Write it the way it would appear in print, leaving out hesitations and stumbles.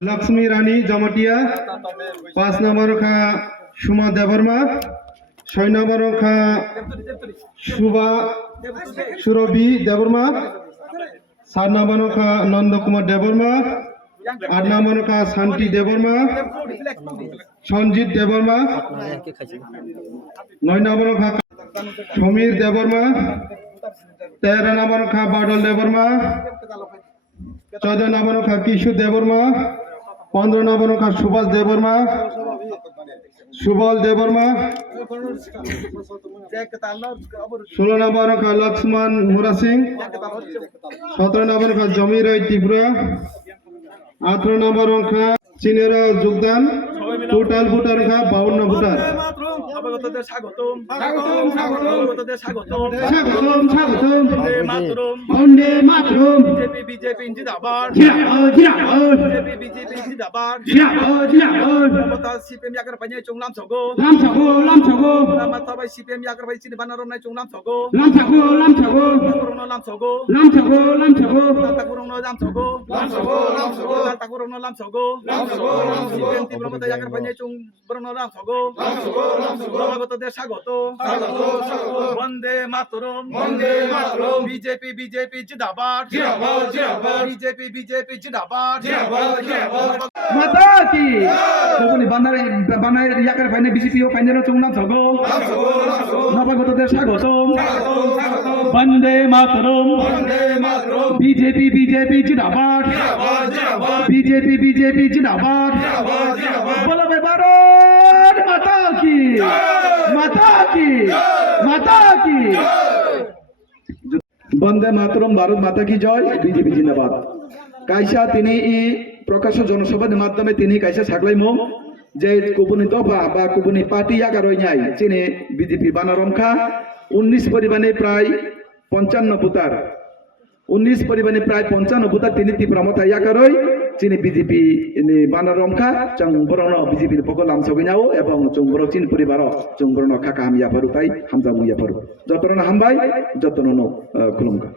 लक्ष्मी रानी जमटिया 5 number का सुमा Debbarma 6 number का शुभा सुरभि देवर्मा 7 नंबर का नंद कुमार देवर्मा 8 नंबर का शांति देवर्मा संजीत देवर्मा 9 नंबर का समीर देवर्मा 13 नंबर का बादल देवर्मा 14 नंबर का किशोर देवर्मा 15 नंबर का सुभाष देवर्मा सुबल देवर्मा 16 नंबर का लक्ष्मण मुरा सिंह 17 नंबर का जमीर त्रिपुरा 18 नंबर का चीनेर योगदान टोटाल भोटार का 52 भोटार वंदे मातरम बीजेपी जिंदाबाद बीजेपी जिंदाबाद CPM याकर banyak cung lam sogo selamat tabai CPM याकर bai sini banarom nai cung lam sogo takurungno lam sogo takurungno lam sogo CPM tibromata याकर banyak cung brongno lam sogo সভাগতদের স্বাগত বন্দে মাতরম BJP জিন্দাবাদ BJP জিন্দাবাদ মাতা কি কোনি বানার ইয়াকার ফাইনে BJP ও ফাইনের Chungnam সগো নবাগতদের স্বাগত বন্দে মাতরম BJP জিন্দাবাদ BJP জিন্দাবাদ বলো ভারত माता की वंदे मातरम भारत माता की जय बीजेपी जिंदाबाद कायसा तिनी प्रकाश जनसभानि माध्यमे तिनी कायसा सागलायमो जे कुबुनि दफा बा कुबुनि पार्टी यागारय नाय तिनी बीजेपी बानारमखा 19 परिमाणे प्राय 55 भोटार 19 परिमाणे प्राय 55 भोटार तिनी तीव्रमता यागारय चीनी BJP ini Banaromka jang borono BJP pokok lamso ginau ebong jung borok chin puribaro jung borono kakam ya baru tai hamza mu ya baru jotono hambai jotono kulumka